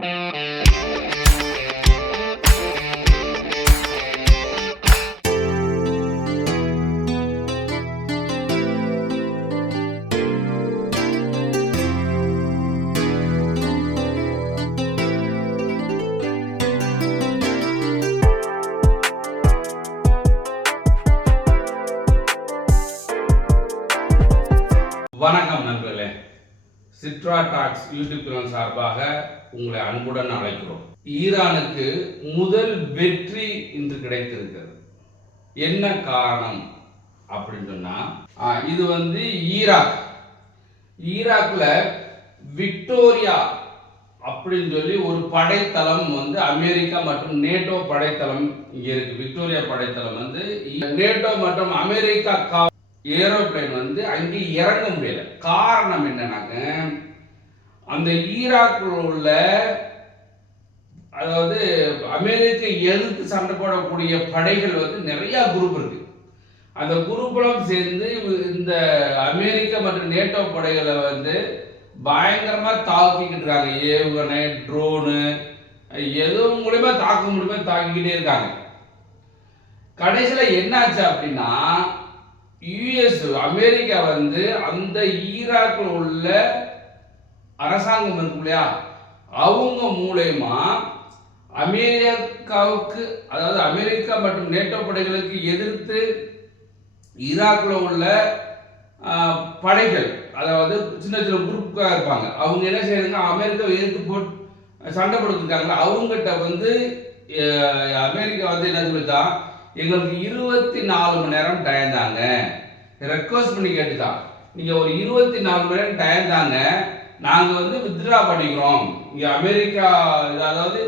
வணக்கம் நண்பர்களே, சிட்ரா tax YouTube channel சார்பாக உங்களை அன்புடன் அழைக்கிறோம். ஈரானுக்கு முதல் வெற்றி இன்று கிடைத்திருக்கிறது. என்ன காரணம் அப்படின்னு சொன்னா, இது ஈராக்ல விக்டோரியா அப்படின்னு சொல்லி ஒரு படைத்தளம் அமெரிக்கா மற்றும் நேட்டோ படைத்தளம் இங்க இருக்கு. விக்டோரியா படைத்தளம் நேட்டோ மற்றும் அமெரிக்கா ஏரோப்ளேன் அங்கே இறங்க முடியல. காரணம் என்னன்னாக்க, அந்த ஈராக்கில் உள்ள அதாவது அமெரிக்க எதிர்த்து சண்டை போடக்கூடிய படைகள் நிறைய குரூப் இருக்கு. அந்த குரூப்லாம் சேர்ந்து இந்த அமெரிக்க மற்றும் நேட்டோ படைகளை பயங்கரமா தாக்கிக்கிட்டு இருக்காங்க. ஏவுகணை, ட்ரோனு, எது மூலியமா தாக்க முடியுமா தாக்கிக்கிட்டே இருக்காங்க. கடைசியில என்னாச்சு அப்படின்னா, யுஎஸ் அமெரிக்கா அந்த ஈராக்கில் உள்ள அரசாங்கம் இருக்கு இல்லையா, அவங்க மூலமா அமெரிக்காவுக்கு, அதாவது அமெரிக்கா மற்றும் நேட்டோ படைகளுக்கு எதிர்த்து ஈராக்கில் உள்ள படைகள், அதாவது சின்ன சின்ன குரூப்புக்காக இருப்பாங்க, அவங்க என்ன செய்யறாங்க, அமெரிக்காவை எதிர்த்து போட்டு சண்டை போட்டுருக்காங்க. அவங்ககிட்ட அமெரிக்கா என்ன சொல்லிச்சா, எங்களுக்கு 24 மணி நேரம் டைம் தாங்க, ரெக்வஸ்ட் பண்ணி கேட்டுதான், நீங்க ஒரு 24 மணி நேரம் டைம் தாங்க, நாங்க வித்ட்ரா பண்ணிக்கிறோம். இங்க அமெரிக்கா, அதாவது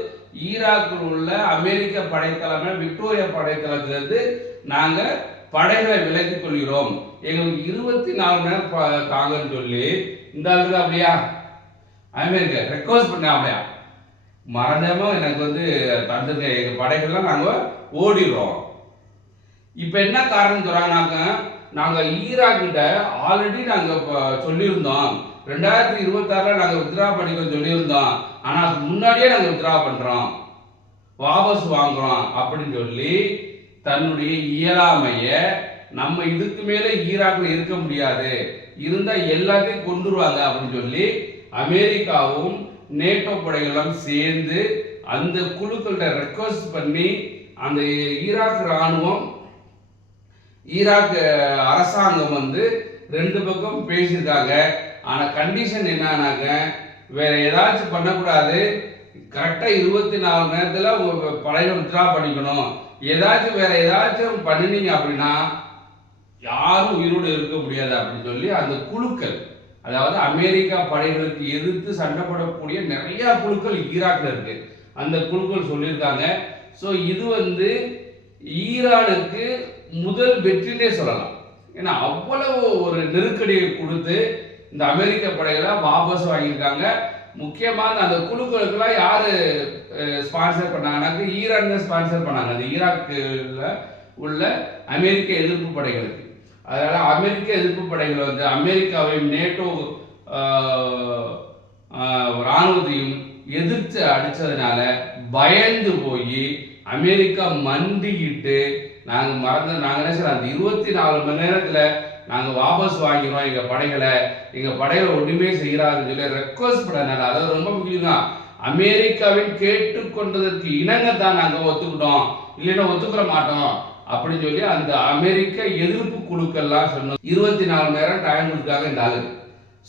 ஈராக்கில் உள்ள அமெரிக்க படைத்தளம் விக்டோரியா படைத்தளத்திலிருந்து நாங்க படைகளை விலக்கிக் கொள்கிறோம், எங்களுக்கு 24 மணி நேரம் தாங்கன்னு சொல்லி இந்த ஆளுக்கு அப்படியா அமெரிக்கா ரெக்வஸ்ட் பண்ண அப்படியா மரணமா எனக்கு தந்துருங்க, எங்க படைகள்லாம் நாங்க ஓடிடுறோம். இப்ப என்ன காரணம் சொல்றாங்கனாக்க, நாங்க ஈராக்கிட்ட ஆல்ரெடி நாங்க சொல்லியிருந்தோம், 2026 நாங்க வித்ட்ரா பண்ணிக்க சொல்லியிருந்தோம், ஆனா அதுக்கு முன்னாடியே நாங்க வித்ட்ரா பண்றோம், வாபஸ் வாங்குறோம் அப்படின்னு சொல்லி தன்னுடைய இயலாமைய, நம்ம இதுக்கு மேல ஈராக்ல இருக்க முடியாது, இருந்தா எல்லாத்தையும் கொண்டுருவாங்க அப்படின்னு சொல்லி அமெரிக்காவும் நேட்டோ படைகளும் சேர்ந்து அந்த குழுக்கள்கிட்ட ரெக்வஸ்ட் பண்ணி அந்த ஈராக் ராணுவம், ஈராக் அரசாங்கம் ரெண்டு பக்கம் பேசியிருக்காங்க. ஆனா கண்டிஷன் என்னன்னாக்க, வேற ஏதாச்சும் பண்ணக்கூடாது, கரெக்டா 24 மணி நேரத்துல படையை வித்ட்ரா பண்ணிக்கணும், ஏதாச்சும் வேற ஏதாச்சும் பண்ணினீங்க அப்படின்னா யாரும் உயிரோடு இருக்க முடியாது அப்படின்னு சொல்லி அந்த குழுக்கள், அதாவது அமெரிக்கா படைகளுக்கு எதிர்த்து சண்டை போடக்கூடிய நிறைய குழுக்கள் ஈராக்ல இருக்கு, அந்த குழுக்கள் சொல்லியிருக்காங்க. ஸோ இது ஈரானுக்கு முதல் வெற்றினே சொல்லலாம். ஏன்னா அவ்வளவு ஒரு நெருக்கடியை கொடுத்து இந்த அமெரிக்க படைகளை வாபஸ் வாங்கியிருக்காங்க. முக்கியமான அந்த குழுக்களுக்கெல்லாம் யாரு ஸ்பான்சர் பண்ணாங்கன்னாக்க, ஈரான் தான் ஸ்பான்சர் பண்ணாங்க, அந்த ஈராக்கில் உள்ள அமெரிக்க எதிர்ப்பு படைகளுக்கு. அதனால அமெரிக்க எதிர்ப்பு படைகள் அமெரிக்காவையும் நேட்டோ இராணுவத்தையும் எதிர்த்து அடிச்சதுனால பயந்து போய் அமெரிக்கா மண்டிக்கிட்டு, நாங்க என்ன செய்யறோம், அந்த 24 மணி நேரத்துல நாங்க வாபஸ் வாங்கிறோம் எங்க படைகளை ஒண்ணுமே செய்யறாருன்னு சொல்லி ரெக்வஸ்ட் பண்ணனால, அதாவது ரொம்ப முக்கியம், அமெரிக்காவின் கேட்டுக்கொண்டதற்கு இணங்கத்தான் நாங்க ஒத்துக்கிட்டோம், இல்லைன்னா ஒத்துக்கிற மாட்டோம் அப்படின்னு சொல்லி அந்த அமெரிக்க எதிர்ப்பு குழுக்கள்லாம் சொன்னோம். 24 மணி நேரம் டைம் கொடுத்தாங்க இந்த ஆளுக்கு.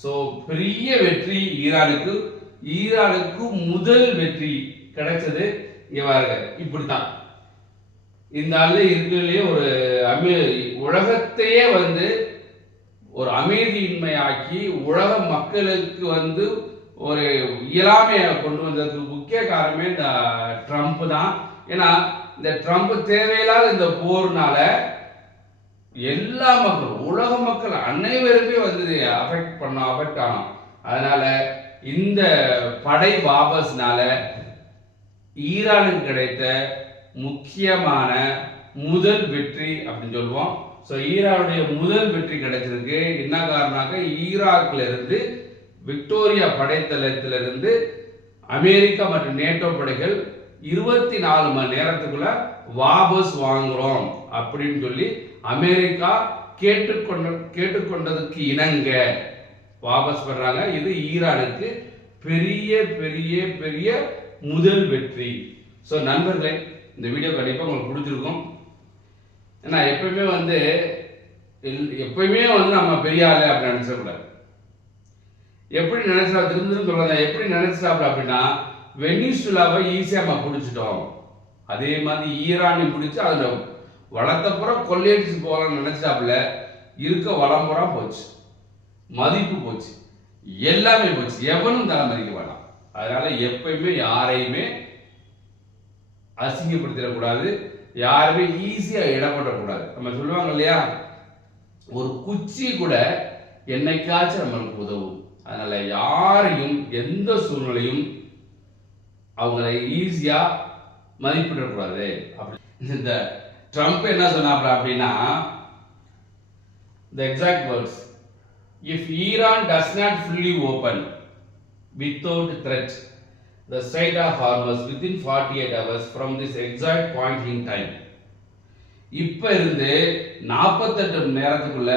ஸோ பெரிய வெற்றி ஈரானுக்கு முதல் வெற்றி கிடைச்சது. இங்க பாருங்க, இப்படித்தான் இந்த ஆளு இருக்கிறதுலயே ஒரு உலகத்தையே ஒரு அமைதியின்மையாக்கி உலக மக்களுக்கு ஒரு இயலாமையை கொண்டு வந்ததுக்கு முக்கிய காரணமே இந்த ட்ரம்ப் தான். ஏன்னா இந்த ட்ரம்ப் தேவையில்லாத இந்த போர்னால எல்லா மக்களும், உலக மக்கள் அனைவருமே அஃபெக்ட் ஆனோம். அதனால இந்த படை வாபஸ்னால ஈரானுக்கு கிடைத்த முக்கியமான முதல் வெற்றி அப்படின்னு சொல்லுவோம். ஸோ ஈரானுடைய முதல் வெற்றி கிடைச்சிருக்கு. என்ன காரணமாக, ஈராக்ல இருந்து விக்டோரியா படைத்தளத்திலிருந்து அமெரிக்கா மற்றும் நேட்டோ படைகள் 24 மணி நேரத்துக்குள்ள வாபஸ் வாங்குறோம் அப்படின்னு சொல்லி அமெரிக்கா கேட்டுக்கொண்டதுக்கு இணங்க வாபஸ் பண்றாங்க. இது ஈரானுக்கு பெரிய பெரிய பெரிய முதல் வெற்றி. ஸோ நண்பர்களே, இந்த வீடியோ கண்டிப்பாக உங்களுக்கு பிடிச்சிருக்கும். ஏன்னா எப்பயுமே வந்து நம்ம பெரிய ஆளு அப்படின்னு நினைச்சக்கூடாது. எப்படி நினைச்சா திரும்ப சொல்றத எப்படி நினைச்சாப்ல அப்படின்னா, வெனிசுலாவை ஈஸியாக நம்ம பிடிச்சிட்டோம், அதே மாதிரி ஈரானை பிடிச்சி அதில் வளர்த்தப்புறம் கொள்ளையடிச்சு போகலாம்னு நினைச்சாப்புல இருக்க வளம்புறா போச்சு, மதிப்பு போச்சு, எல்லாமே போச்சு. எவனும் தலை மதிக்க வேண்டாம். அதனால எப்பயுமே யாரையுமே அசிங்கப்படுத்திடக்கூடாது, யாருமே ஈஸியாக இடப்படக்கூடாது. நம்ம சொல்லுவாங்க இல்லையா, ஒரு குச்சி கூட என்னைக்காச்சும் நம்மளுக்கு உதவும். அதனால யாரையும் எந்த சூழ்நிலையும் அவங்களை ஈஸியா மதிப்பிடக்கூடாது. அப்படி இந்த ட்ரம்ப் என்ன சொன்னாப்ல அப்படின்னா, the exact words, if Iran does not fully open without threat the Strait of Hormuz within 48 hours from this exact point in time, இப்ப இருந்து 48 மணி நேரத்துக்குள்ள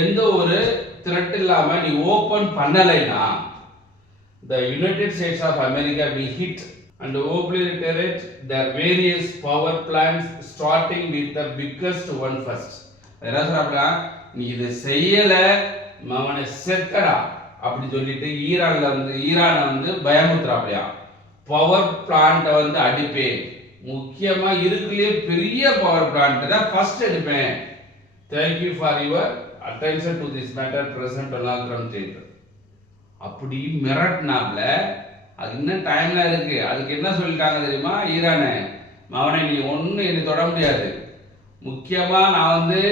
எந்த ஒரு த்ரெட் இல்லாம நீ open பண்ணலைனா, the United States of America will hit and obliterate their various power plants starting with the biggest one first. என்ன சொல்றாப்ல, நீ இதை செய்யல மவனை செக்கடா அப்படி சொல்லிட்டு ஈரானை வந்து பயமுறுத்துறாப்லையா. பவர் பிளான்ட்டை வந்து அடிப்பேன், முக்கியமா இருக்குலயே பெரிய பவர் பிளான்ட் தான் ஃபர்ஸ்ட் எடுப்பேன். Thank you for your attention to this matter, President Donald Trump said. அப்படி மிரட்டினாப்ல. அது இன்னும் டைம்ல இருக்கு. அதுக்கு என்ன சொல்லிட்டாங்க தெரியுமா, ஈரானே மவனை நீ ஒன்னும் என்னை தொட முடியாது, முக்கியமா நான் வந்து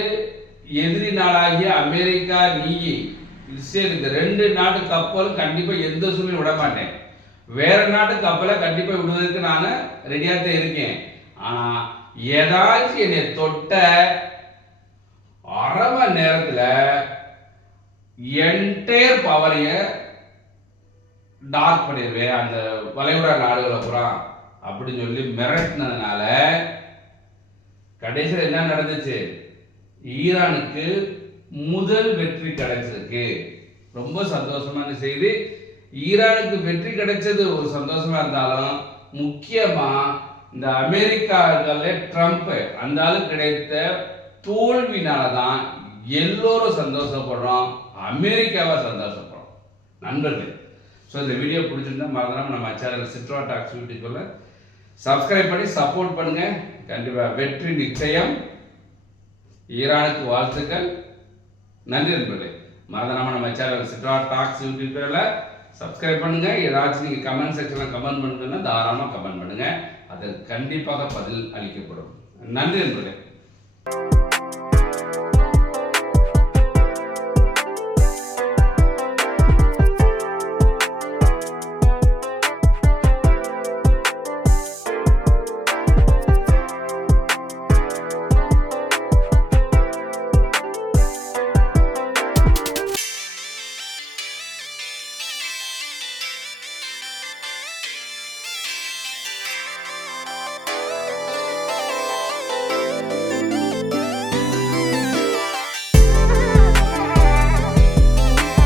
எதிரி நாடாகிய அமெரிக்கா, நீ இஸ்ரேல், இந்த 2 நாட்டு கப்பல் கண்டிப்பா எந்த சூழ்நிலை விட மாட்டேன். வேற நாட்டு கப்பலை கண்டிப்பா விடுவதற்கு நான் ரெடியாக தான் இருக்கேன். ஆனா ஏதாச்சும் என்னை தொட்ட அரை மணி நேரத்துல என்டையர் பவரைய டார்க் பண்ணிடுவேன் அந்த வளைகுடா நாடுகளை பூரா அப்படின்னு சொல்லி மிரட்டினதுனால கடைசியில் என்ன நடந்துச்சு, ஈரானுக்கு முதல் வெற்றி கிடைச்சிருக்கு. ரொம்ப சந்தோஷமான செய்தி. ஈரானுக்கு வெற்றி கிடைச்சது ஒரு சந்தோஷமா இருந்தாலும், முக்கியமா இந்த அமெரிக்காவில் ட்ரம்ப் அந்த ஆளுக்கு கிடைத்த தோல்வினாலதான் எல்லோரும் சந்தோஷப்படுறோம், அமெரிக்காவை சந்தோஷப்படுறோம். நண்பர்களே, ஸோ இந்த வீடியோ பிடிச்சிருந்தா மறந்துடாம நம்ம சேனல் சிட்ரா டாக்ஸ் யூடியூப்ல சப்ஸ்கிரைப் பண்ணி சப்போர்ட் பண்ணுங்க. கண்டிப்பா வெற்றி நிச்சயம். ஈரானுக்கு வாழ்த்துக்கள். நன்றி நண்பர்களே. மறந்துடாம நம்ம சேனல் சிட்ரா டாக்ஸ் யூடியூப்ல சப்ஸ்கிரைப் பண்ணுங்க. ஏதாச்சும் நீங்க கமெண்ட் செக்ஷன்ல கமெண்ட் பண்ணுங்கன்னா தாராளமா கமெண்ட் பண்ணுங்க, அதற்கு கண்டிப்பாக பதில் அளிக்கப்படும். நன்றி நண்பர்களே.